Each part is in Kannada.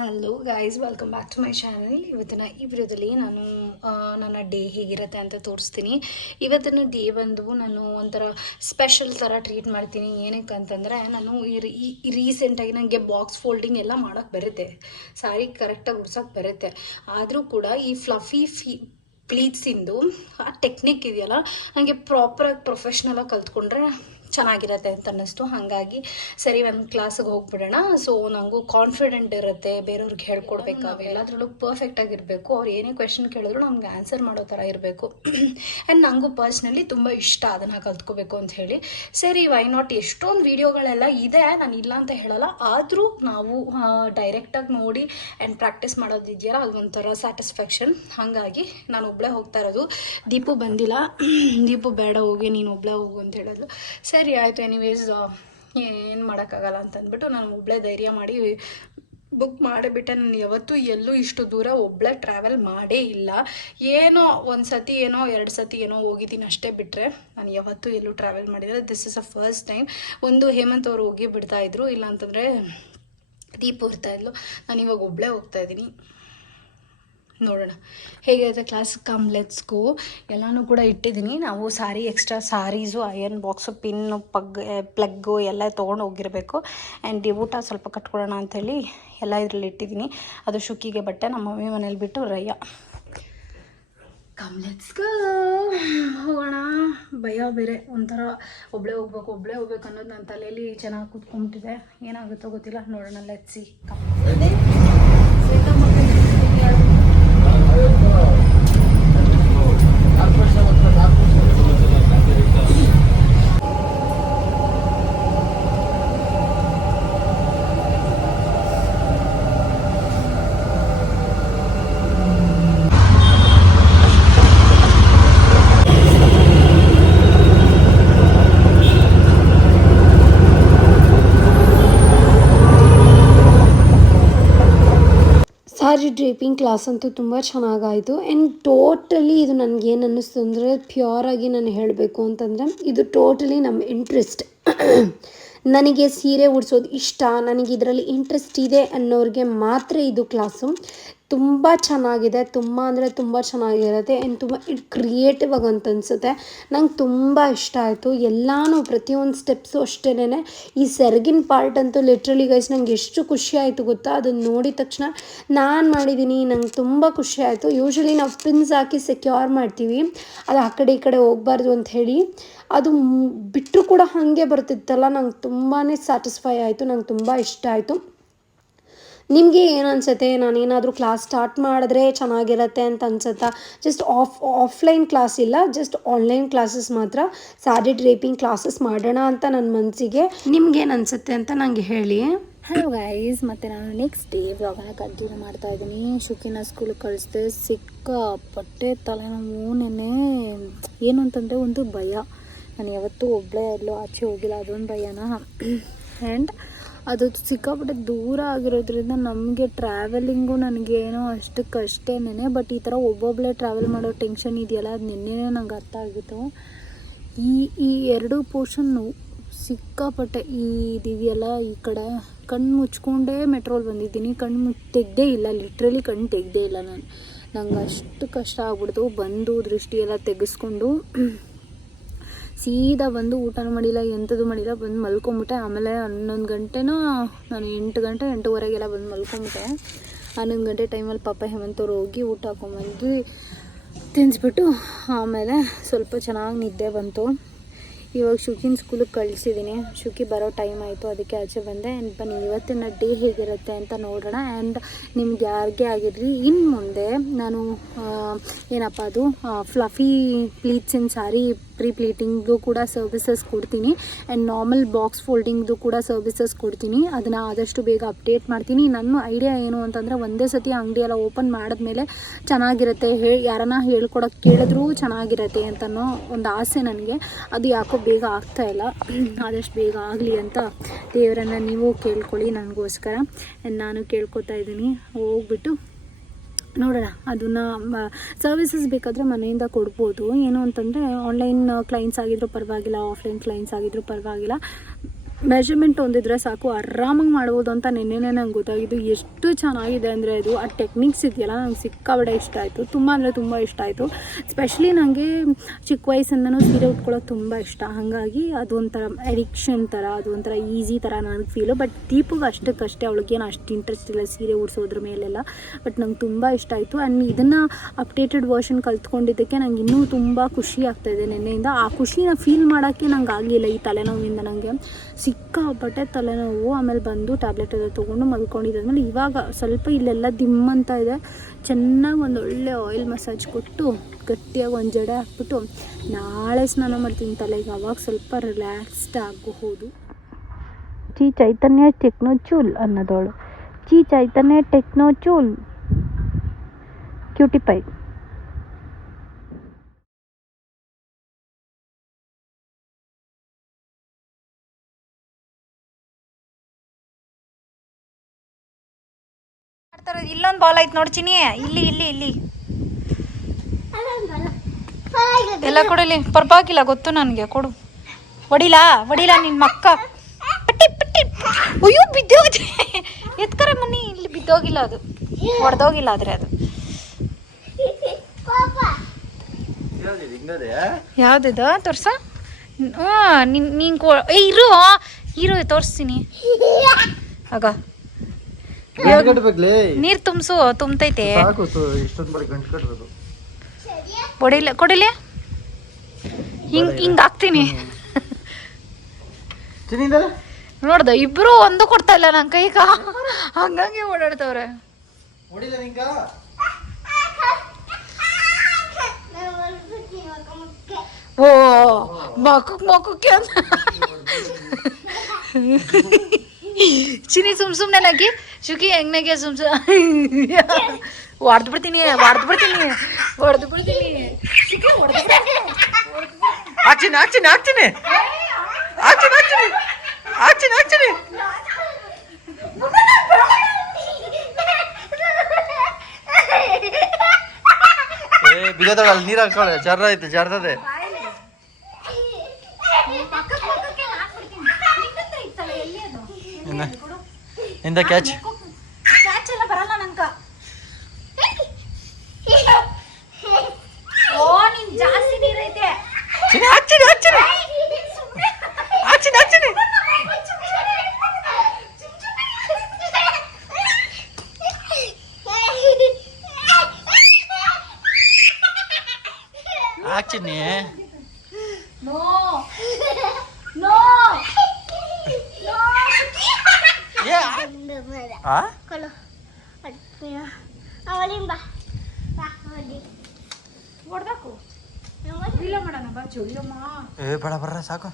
Hello guys, welcome back to my channel. ಇವತ್ತಿನ ಈ ವಿಡಿಯೋದಲ್ಲಿ ನಾನು ನನ್ನ ಡೇ ಹೇಗಿರುತ್ತೆ ಅಂತ ತೋರಿಸ್ತೀನಿ. ಇವತ್ತಿನ ಡೇ ಬಂದು ನಾನು ಒಂಥರ ಸ್ಪೆಷಲ್ ಥರ ಟ್ರೀಟ್ ಮಾಡ್ತೀನಿ. ಏನಕ್ಕೆ ಅಂತಂದರೆ, ನಾನು ಈ ರೀಸೆಂಟಾಗಿ ನನಗೆ ಬಾಕ್ಸ್ ಫೋಲ್ಡಿಂಗ್ ಎಲ್ಲ ಮಾಡೋಕ್ಕೆ ಬರುತ್ತೆ, ಸಾರಿ ಕರೆಕ್ಟಾಗಿ ಉಡ್ಸೋಕ್ಕೆ ಬರುತ್ತೆ. ಆದರೂ ಕೂಡ ಈ ಫ್ಲಫಿ ಪ್ಲೀಟ್ಸಿಂದು ಆ ಟೆಕ್ನಿಕ್ ಇದೆಯಲ್ಲ, ನನಗೆ ಪ್ರಾಪರಾಗಿ ಪ್ರೊಫೆಷ್ನಲಾಗಿ ಕಲ್ತ್ಕೊಂಡ್ರೆ ಚೆನ್ನಾಗಿರತ್ತೆ ಅಂತ ಅನ್ನಿಸ್ತು. ಹಾಗಾಗಿ ಸರಿ ಒಂದು ಕ್ಲಾಸಿಗೆ ಹೋಗ್ಬಿಡೋಣ. ಸೊ ನನಗೂ ಕಾನ್ಫಿಡೆಂಟ್ ಇರುತ್ತೆ, ಬೇರೆಯವ್ರಿಗೆ ಹೇಳ್ಕೊಡ್ಬೇಕಾದ್ರೆ ಎಲ್ಲದರಲ್ಲೂ ಪರ್ಫೆಕ್ಟಾಗಿರಬೇಕು. ಅವ್ರು ಏನೇ ಕ್ವೆಶನ್ ಕೇಳಿದ್ರು ನಮ್ಗೆ ಆನ್ಸರ್ ಮಾಡೋ ಥರ ಇರಬೇಕು. ಆ್ಯಂಡ್ ನನಗೂ ಪರ್ಸ್ನಲಿ ತುಂಬ ಇಷ್ಟ ಅದನ್ನು ಕಲ್ತ್ಕೋಬೇಕು ಅಂತ ಹೇಳಿ. ಸರಿ, ವೈ ನಾಟ್? ಎಷ್ಟೊಂದು ವೀಡಿಯೋಗಳೆಲ್ಲ ಇದೆ, ನಾನು ಇಲ್ಲ ಅಂತ ಹೇಳಲ್ಲ. ಆದರೂ ನಾವು ಡೈರೆಕ್ಟಾಗಿ ನೋಡಿ ಆ್ಯಂಡ್ ಪ್ರಾಕ್ಟೀಸ್ ಮಾಡೋದಿದೆಯಲ್ಲ, ಅದು ಒಂಥರ ಸ್ಯಾಟಿಸ್ಫ್ಯಾಕ್ಷನ್. ಹಾಗಾಗಿ ನಾನು ಒಬ್ಬಳೇ ಹೋಗ್ತಾ ಇರೋದು. ದೀಪು ಬಂದಿಲ್ಲ. ದೀಪು ಬೇಡ ಹೋಗಿ, ನೀನು ಒಬ್ಬಳೇ ಹೋಗು ಅಂತ ಹೇಳೋದು. ಸರಿ ಆಯಿತು, ಎನಿವೇಸ್ ಏನು ಮಾಡೋಕ್ಕಾಗಲ್ಲ ಅಂತ ಅಂದ್ಬಿಟ್ಟು ನಾನು ಒಬ್ಬಳೇ ಧೈರ್ಯ ಮಾಡಿ ಬುಕ್ ಮಾಡಿಬಿಟ್ಟೆ. ನಾನು ಯಾವತ್ತೂ ಎಲ್ಲೂ ಇಷ್ಟು ದೂರ ಒಬ್ಬಳೇ ಟ್ರಾವೆಲ್ ಮಾಡೇ ಇಲ್ಲ. ಏನೋ ಒಂದು ಸತಿ ಏನೋ 2 ಸತಿ ಏನೋ ಹೋಗಿದ್ದೀನಿ ಅಷ್ಟೇ, ಬಿಟ್ಟರೆ ನಾನು ಯಾವತ್ತೂ ಎಲ್ಲೂ ಟ್ರಾವೆಲ್ ಮಾಡಿದರೆ this is a first time. ಒಂದು ಹೇಮಂತ್ ಅವರು ಹೋಗಿ ಬಿಡ್ತಾಯಿದ್ರು, ಇಲ್ಲಾಂತಂದರೆ ದೀಪು ಇರ್ತಾಯಿದ್ಲು. ನಾನು ಇವಾಗ ಒಬ್ಬಳೇ ಹೋಗ್ತಾಯಿದ್ದೀನಿ. ನೋಡೋಣ ಹೇಗಿರುತ್ತೆ ಕ್ಲಾಸ್. Come let's go. ಎಲ್ಲನೂ ಕೂಡ ಇಟ್ಟಿದ್ದೀನಿ. ನಾವು ಎಕ್ಸ್ಟ್ರಾ ಸಾರೀಸು, ಅಯರ್ನ್ ಬಾಕ್ಸು, ಪಿನ್ನು, ಪ್ಲಗ್ಗು ಎಲ್ಲ ತೊಗೊಂಡು ಹೋಗಿರಬೇಕು. ಆ್ಯಂಡ್ ಊಟ ಸ್ವಲ್ಪ ಕಟ್ಕೊಳ್ಳೋಣ ಅಂಥೇಳಿ ಎಲ್ಲ ಇದರಲ್ಲಿ ಇಟ್ಟಿದ್ದೀನಿ. ಅದು ಶುಕ್ಕಿಗೆ ಬಟ್ಟೆ, ನಮ್ಮ ಮಮ್ಮಿ ಮನೇಲಿ ಬಿಟ್ಟು ರಯ್ಯ. ಕಮ್ ಲೆಟ್ಸ್ ಗೋ, ಹೋಗೋಣ. ಭಯ ಬೇರೆ ಒಂಥರ, ಒಬ್ಬಳೇ ಹೋಗ್ಬೇಕು ಅನ್ನೋದು ನನ್ನ ತಲೆಯಲ್ಲಿ ಚೆನ್ನಾಗಿ ಕೂತ್ಕೊಂಡ್ಬಿಟ್ಟಿದೆ. ಏನಾಗುತ್ತೋ ಗೊತ್ತಿಲ್ಲ, ನೋಡೋಣ. Let's see. Sorry draping class ಅಂತೂ ತುಂಬ ಚೆನ್ನಾಗಾಯಿತು. ಆ್ಯಂಡ್ ಟೋಟಲಿ ಇದು ನನಗೇನು ಅನ್ನಿಸ್ತು ಅಂದರೆ, ಪ್ಯೂರಾಗಿ ನಾನು ಹೇಳಬೇಕು ಅಂತಂದರೆ, ಇದು ಟೋಟಲಿ ನಮ್ಮ ಇಂಟ್ರೆಸ್ಟ್. ನನಗೆ ಸೀರೆ ಉಡಿಸೋದು ಇಷ್ಟ, ನನಗೆ ಇದರಲ್ಲಿ ಇಂಟ್ರೆಸ್ಟ್ ಇದೆ ಅನ್ನೋರಿಗೆ ಮಾತ್ರ ಇದು ಕ್ಲಾಸು. ತುಂಬ ಚೆನ್ನಾಗಿದೆ, ತುಂಬ ಅಂದರೆ ತುಂಬ ಚೆನ್ನಾಗಿರುತ್ತೆ. ಆ್ಯಂಡ್ ತುಂಬ ಕ್ರಿಯೇಟಿವ್ ಆಗಿ ಅಂತ ಅನಿಸುತ್ತೆ. ನಂಗೆ ತುಂಬ ಇಷ್ಟ ಆಯಿತು. ಎಲ್ಲನೂ ಪ್ರತಿಯೊಂದು ಸ್ಟೆಪ್ಸು ಅಷ್ಟೇನೆ. ಈ ಸೆರಗಿನ ಪಾರ್ಟ್ ಅಂತೂ ಲಿಟ್ರಲಿ ಗೈಸ್ ನಂಗೆ ಎಷ್ಟು ಖುಷಿ ಆಯಿತು ಗೊತ್ತಾ. ಅದನ್ನು ನೋಡಿದ ತಕ್ಷಣ ನಾನು ಮಾಡಿದ್ದೀನಿ, ನಂಗೆ ತುಂಬ ಖುಷಿ ಆಯಿತು. ಯೂಶ್ವಲಿ ನಾವು ಪಿನ್ಸ್ ಹಾಕಿ ಸೆಕ್ಯೂರ್ ಮಾಡ್ತೀವಿ, ಅದು ಆ ಕಡೆ ಈ ಕಡೆ ಹೋಗಬಾರ್ದು ಅಂತ ಹೇಳಿ. ಅದು ಬಿಟ್ಟರು ಕೂಡ ಹಾಗೆ ಬರ್ತಿತ್ತಲ್ಲ, ನಂಗೆ ತುಂಬಾ ಸ್ಯಾಟಿಸ್ಫೈ ಆಯಿತು. ನಂಗೆ ತುಂಬ ಇಷ್ಟ ಆಯಿತು. ನಿಮಗೆ ಏನು ಅನಿಸುತ್ತೆ? ನಾನೇನಾದರೂ ಕ್ಲಾಸ್ ಸ್ಟಾರ್ಟ್ ಮಾಡಿದ್ರೆ ಚೆನ್ನಾಗಿರತ್ತೆ ಅಂತ ಅನ್ಸುತ್ತಾ? ಜಸ್ಟ್ ಆಫ್ಲೈನ್ ಕ್ಲಾಸ್ ಇಲ್ಲ, ಜಸ್ಟ್ ಆನ್ಲೈನ್ ಕ್ಲಾಸಸ್ ಮಾತ್ರ. ಸ್ಯಾರಿ ಡ್ರೇಪಿಂಗ್ ಕ್ಲಾಸಸ್ ಮಾಡೋಣ ಅಂತ ನನ್ನ ಮನಸ್ಸಿಗೆ. ನಿಮ್ಗೇನು ಅನಿಸುತ್ತೆ ಅಂತ ನನಗೆ ಹೇಳಿ. ಹಲೋ ಗೈಸ್, ಮತ್ತು ನಾನು ನೆಕ್ಸ್ಟ್ ಡೇ ವ್ಲಾಗನ್ನ ಕಂಟಿನ್ಯೂ ಮಾಡ್ತಾಯಿದ್ದೀನಿ. ಶುಕಿನ ಸ್ಕೂಲಿಗೆ ಕಳಿಸ್ದೆ. ಸಿಕ್ಕಾಪಟ್ಟೆ ತಲೆನೋವು. ನೆನ್ನೆ ಏನು ಅಂತಂದರೆ ಒಂದು ಭಯ. ನಾನು ಯಾವತ್ತೂ ಒಬ್ಬಳೇ ಎಲ್ಲೋ ಆಚೆ ಹೋಗಿಲ್ಲ, ಅದೊಂದು ಭಯನ. ಆ್ಯಂಡ್ ಅದು ಸಿಕ್ಕಾಪಟ್ಟೆ ದೂರ ಆಗಿರೋದ್ರಿಂದ ನಮಗೆ ಟ್ರಾವೆಲಿಂಗು ನನಗೇನೋ ಅಷ್ಟಕ್ಕಷ್ಟೇನೆ. ಬಟ್ ಈ ಥರ ಒಬ್ಬೊಬ್ಬಳೇ ಟ್ರಾವೆಲ್ ಮಾಡೋ ಟೆನ್ಷನ್ ಇದೆಯಲ್ಲ, ಅದು ನಿನ್ನೆನೇ ನಂಗೆ ಅರ್ಥ ಆಗಿತ್ತು. ಈ 2 ಪೋರ್ಷನ್ನು ಸಿಕ್ಕಾಪಟ್ಟೆ ಇದೆಯಲ್ಲ, ಈ ಕಡೆ ಕಣ್ಣು ಮುಚ್ಕೊಂಡೇ ಮೆಟ್ರೋಲ್ ಬಂದಿದ್ದೀನಿ. ಕಣ್ಣು ತೆಗ್ದೇ ಇಲ್ಲ, ಲಿಟ್ರಲಿ ಕಣ್ಣು ತೆಗ್ದೇ ಇಲ್ಲ. ನಂಗೆ ಅಷ್ಟು ಕಷ್ಟ ಆಗ್ಬಿಡ್ತು. ಬಂದು ದೃಷ್ಟಿ ಎಲ್ಲ ತೆಗೆಸ್ಕೊಂಡು ಸೀದಾ ಬಂದು ಊಟನೂ ಮಾಡಿಲ್ಲ, ಎಂಥದ್ದು ಮಾಡಿಲ್ಲ, ಬಂದು ಮಲ್ಕೊಂಬಿಟ್ಟೆ. ಆಮೇಲೆ 11 ಗಂಟೆನೋ, ನಾನು 8 ಗಂಟೆ 8:15 ಬಂದು ಮಲ್ಕೊಂಬಿಟ್ಟೆ. 11 ಗಂಟೆ ಟೈಮಲ್ಲಿ ಪಾಪ ಹೇಮಂತವ್ರು ಹೋಗಿ ಊಟ ಹಾಕೊಂಬಂದು ತಿನ್ನಿಸ್ಬಿಟ್ಟು ಆಮೇಲೆ ಸ್ವಲ್ಪ ಚೆನ್ನಾಗಿ ನಿದ್ದೆ ಬಂತು. ಇವಾಗ ಶುಕಿನ ಸ್ಕೂಲಿಗೆ ಕಳಿಸಿದ್ದೀನಿ. ಶುಕಿ ಬರೋ ಟೈಮ್ ಆಯಿತು, ಅದಕ್ಕೆ ಆಚೆ ಬಂದೆ. ಆ್ಯಂಡ್ ಬನ್ನಿ ಇವತ್ತಿನ ಡೇ ಹೇಗಿರುತ್ತೆ ಅಂತ ನೋಡೋಣ. ಆ್ಯಂಡ್ ನಿಮ್ಗೆ ಯಾರಿಗೆ ಆಗಿರಲಿ, ಇನ್ನು ಮುಂದೆ ನಾನು ಏನಪ್ಪ ಅದು ಫ್ಲಫಿ ಪ್ಲೀಟ್ಸಿನ ಸಾರಿ ಪ್ರೀ ಪ್ಲೀಟಿಂಗ್ದು ಕೂಡ ಸರ್ವಿಸಸ್ ಕೊಡ್ತೀನಿ. ಆ್ಯಂಡ್ ನಾರ್ಮಲ್ ಬಾಕ್ಸ್ ಫೋಲ್ಡಿಂಗ್ದು ಕೂಡ ಸರ್ವಿಸಸ್ ಕೊಡ್ತೀನಿ. ಅದನ್ನು ಆದಷ್ಟು ಬೇಗ ಅಪ್ಡೇಟ್ ಮಾಡ್ತೀನಿ. ನನ್ನ ಐಡಿಯಾ ಏನು ಅಂತಂದರೆ, ಒಂದೇ ಸತಿ ಅಂಗಡಿ ಎಲ್ಲ ಓಪನ್ ಮಾಡಿದ್ಮೇಲೆ ಚೆನ್ನಾಗಿರುತ್ತೆ, ಯಾರನ್ನ ಹೇಳ್ಕೊಡೋಕ್ಕೆ ಕೇಳಿದ್ರೂ ಚೆನ್ನಾಗಿರುತ್ತೆ ಅಂತನೋ ಒಂದು ಆಸೆ ನನಗೆ. ಅದು ಯಾಕೋ ಬೇಗ ಆಗ್ತಾಯಿಲ್ಲ. ಆದಷ್ಟು ಬೇಗ ಆಗಲಿ ಅಂತ ದೇವರನ್ನು ನೀವು ಕೇಳ್ಕೊಳ್ಳಿ ನನಗೋಸ್ಕರ. ನಾನು ಕೇಳ್ಕೊತಾ ಇದ್ದೀನಿ. ಹೋಗ್ಬಿಟ್ಟು ನೋಡೋಣ. ಅದನ್ನು ಸರ್ವಿಸಸ್ ಬೇಕಾದರೆ ಮನೆಯಿಂದ ಕೊಡ್ಬೋದು. ಏನು ಅಂತಂದರೆ, ಆನ್ಲೈನ್ ಕ್ಲೈಂಟ್ಸ್ ಆಗಿದ್ರೂ ಪರವಾಗಿಲ್ಲ, ಆಫ್ಲೈನ್ ಕ್ಲೈಂಟ್ಸ್ ಆಗಿದ್ರೂ ಪರವಾಗಿಲ್ಲ. ಮೆಷರ್ಮೆಂಟ್ ಹೊಂದಿದ್ರೆ ಸಾಕು ಆರಾಮಾಗಿ ಮಾಡ್ಬೋದು ಅಂತ ನೆನ್ನೆನೇ ನಂಗೆ ಗೊತ್ತಾಗಿದ್ದು. ಎಷ್ಟು ಚೆನ್ನಾಗಿದೆ ಅಂದರೆ ಅದು ಆ ಟೆಕ್ನಿಕ್ಸ್ ಇದೆಯಲ್ಲ ನಂಗೆ ಸಿಕ್ಕಾಬಡೆ ಇಷ್ಟ ಆಯಿತು. ತುಂಬ ಅಂದರೆ ತುಂಬ ಇಷ್ಟ ಆಯಿತು. ಸ್ಪೆಷಲಿ ನನಗೆ ಚಿಕ್ಕ ವಯಸ್ಸಿಂದನೂ ಸೀರೆ ಉಟ್ಕೊಳ್ಳೋದು ತುಂಬ ಇಷ್ಟ. ಹಾಗಾಗಿ ಅದು ಒಂಥರ ಅಡಿಕ್ಷನ್ ಥರ, ಅದು ಒಂಥರ ಈಸಿ ಥರ ನನಗೆ ಫೀಲು. ಬಟ್ ದೀಪಿಗೆ ಅಷ್ಟಕ್ಕಷ್ಟೇ, ಅವಳಿಗೇನು ಅಷ್ಟು ಇಂಟ್ರೆಸ್ಟ್ ಇಲ್ಲ ಸೀರೆ ಉಡ್ಸೋದ್ರ ಮೇಲೆಲ್ಲ. ಬಟ್ ನಂಗೆ ತುಂಬ ಇಷ್ಟ ಆಯಿತು. ಆ್ಯಂಡ್ ಇದನ್ನು ಅಪ್ಡೇಟೆಡ್ ವರ್ಷನ್ ಕಲ್ತ್ಕೊಂಡಿದ್ದಕ್ಕೆ ನಂಗೆ ಇನ್ನೂ ತುಂಬ ಖುಷಿ ಆಗ್ತಾಯಿದೆ ನಿನ್ನೆಯಿಂದ. ಆ ಖುಷಿನ ಫೀಲ್ ಮಾಡೋಕ್ಕೆ ನಂಗೆ ಆಗಲಿಲ್ಲ ಈ ತಲೆನೋವಿಂದ. ನನಗೆ ಸಿಕ್ಕಾಪಟ್ಟೆ ತಲೆನೋವು. ಆಮೇಲೆ ಬಂದು ಟ್ಯಾಬ್ಲೆಟ್ ಎಲ್ಲ ತೊಗೊಂಡು ಮಲ್ಕೊಂಡಿದ್ದಾದ್ಮೇಲೆ ಇವಾಗ ಸ್ವಲ್ಪ ಇಲ್ಲೆಲ್ಲ ದಿಮ್ಮಂತ ಇದೆ. ಚೆನ್ನಾಗಿ ಒಂದು ಒಳ್ಳೆ ಆಯಿಲ್ ಮಸಾಜ್ ಕೊಟ್ಟು ಗಟ್ಟಿಯಾಗಿ ಒಂದು ಜಡೆ ಹಾಕ್ಬಿಟ್ಟು ನಾಳೆ ಸ್ನಾನ ಮಾಡ್ತೀನಿ ತಲೆಗೆ. ಅವಾಗ ಸ್ವಲ್ಪ ರಿಲ್ಯಾಕ್ಸ್ಡ್ ಆಗಬಹುದು. ಚಿ ಚೈತನ್ಯ ಟೆಕ್ನೋ ಚೂಲ್ ಅನ್ನೋದವಳು. ಚಿ ಚೈತನ್ಯ ಟೆಕ್ನೋ ಚೂಲ್ ಕ್ಯೂಟಿಪೈ. ಇಲ್ಲೊಂದು ಬಾಲ್ ಐತೆ ನೋಡಿ ಚಿನಿ, ಇಲ್ಲಿ ಇಲ್ಲಿ ಇಲ್ಲಿ ಎಲ್ಲ ಕೊಡಲಿ, ಪರವಾಗಿಲ್ಲ, ಗೊತ್ತು ನನಗೆ, ಕೊಡು. ಹೊಡಿಲಾ ನಿನ್ನ ಮಕ್ಕ. ಪಟ್ಟಿ ಪಟ್ಟಿ. ಅಯ್ಯೋ ಬಿದ್ದೋಗಿದೆ, ಎತ್ಕರ ಮನಿ. ಇಲ್ಲಿ ಬಿದ್ದೋಗಿಲ್ಲ, ಅದು ಹೊಡೆದೋಗಿಲ್ಲ. ಆದರೆ ಅದು ಯಾವುದಿದು ತೋರ್ಸ. ನೀನು ಇರು ತೋರಿಸ್ತೀನಿ. ಆಗ ನೀರು ತುಂಬತೈತೆ. ಕೊಡಿಲ್ಲ ಹಿಂಗ್ ಹಾಕ್ತೀನಿ. ನೋಡ್ದ ಇಬ್ರು ಒಂದು ಕೊಡ್ತಾ ಇಲ್ಲ ನನ್ ಕೈಗ, ಹಂಗಾಗಿ ಓಡಾಡ್ತವ್ರೆ. ಓ ಮಕ್ಕಕ್ಕೆ ಅಂತ ಚಿನಿ ಸುಮ್ನೆ ನಾಕಿ ಶುಕಿ ಹೆಂಗ್ನಾಗೆ ಹೊಡೆದು ಬಿಡ್ತೀನಿ. ಬಿದ್ದೋಳಲ್ಲಿ ನೀರು ಹಾಕೊಳ್ಳೆ, ಜರ್ದದೆ. ಇಂದ ಕ್ಯಾಚ್ ಎಲ್ಲ ಬರಲ್ಲ ನಂಕ. ಓ ನೀನ್ ಜಾಸ್ತಿ ನೀರೈತೆ. ಹಾಕ್ತೀನಿ. ಬೇಡ ಸಾಕು.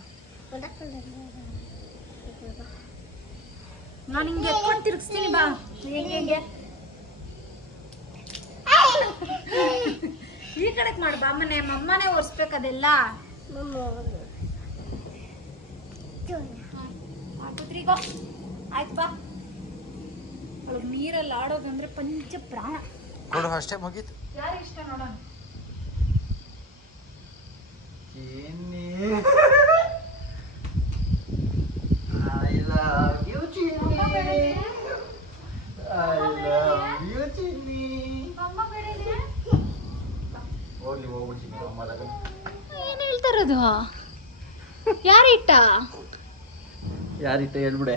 ನಾನು ಹಿಂಗೆ ಎತ್ಕೊಂಡು ತಿರುಗಿಸ್ತೀನಿ ಬಾ. ಹೆಂಗೆ ಈ ಕಡೆಗೆ ಮಾಡು ಬಾ. ಮಮ್ಮನೇ ಒರೆಸ್ಬೇಕು ಅದೆಲ್ಲ. ಆಯ್ತು ಬಾ. ಅವಳಿಗೆ ನೀರಲ್ಲಿ ಆಡೋದಂದ್ರೆ ಪಂಚ ಪ್ರಾಣ. ಅಷ್ಟೇ ಮುಗೀತು. ಯಾರು ಇಷ್ಟ ನೋಡೋಣ. ಏನ್ ಹೇಳ್ತಾರದು? ಯಾರಿಟ್ಟ ಹೇಳ್ಬಿಡೆ.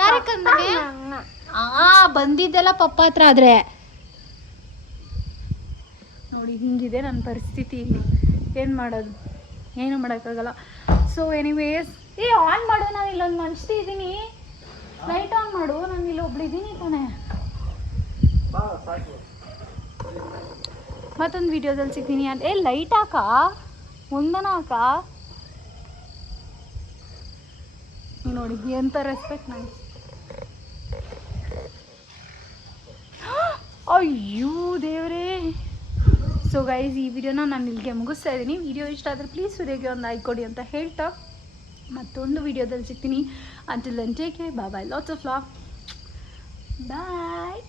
ಯಾರಕ್ಕಂದ್ರೆ ಬಂದಿದ್ದೆಲ್ಲ ಪಪ್ಪ ಹತ್ರ. ಆದ್ರೆ ನೋಡಿ ಹಿಂಗಿದೆ ನನ್ನ ಪರಿಸ್ಥಿತಿ. ಏನು ಮಾಡೋದು, ಏನು ಮಾಡೋಕ್ಕಾಗಲ್ಲ. ಸೊ ಎನಿವೇಸ್, ಆನ್ ಮಾಡು. ನಾನು ಇಲ್ಲೊಂದು ಮನುಷ್ಯ ಇದ್ದೀನಿ, ಲೈಟ್ ಆನ್ ಮಾಡು. ನಾನು ಇಲ್ಲಿ ಒಬ್ಳಿದ್ದೀನಿ ತಾನೆ. ಮತ್ತೊಂದು ವಿಡಿಯೋದಲ್ಲಿ ಸಿಗ್ತೀನಿ. ಲೈಟ್ ಹಾಕ, ಒಂದನ ಹಾಕ. ನೋಡಿ ಎಂತ ರೆಸ್ಪೆಕ್ಟ್ ನಂಗೆ. ಅಯ್ಯೋ ದೇವರೇ. ಸೊ ಗೈಸ್, ಈ ವಿಡಿಯೋನ ನಾನು ಇಲ್ಲಿಗೆ ಮುಗಿಸ್ತಾ ಇದ್ದೀನಿ. ವಿಡಿಯೋ ಇಷ್ಟ ಆದರೆ ಪ್ಲೀಸ್ ವಿಡಿಯೋಗೆ ಒಂದು ಲೈಕ್ ಕೊಡಿ ಅಂತ ಹೇಳ್ತಾ ಮತ್ತೊಂದು ವಿಡಿಯೋದಲ್ಲಿ ಸಿಗ್ತೀನಿ. Until then take care, bye, lots of love, bye.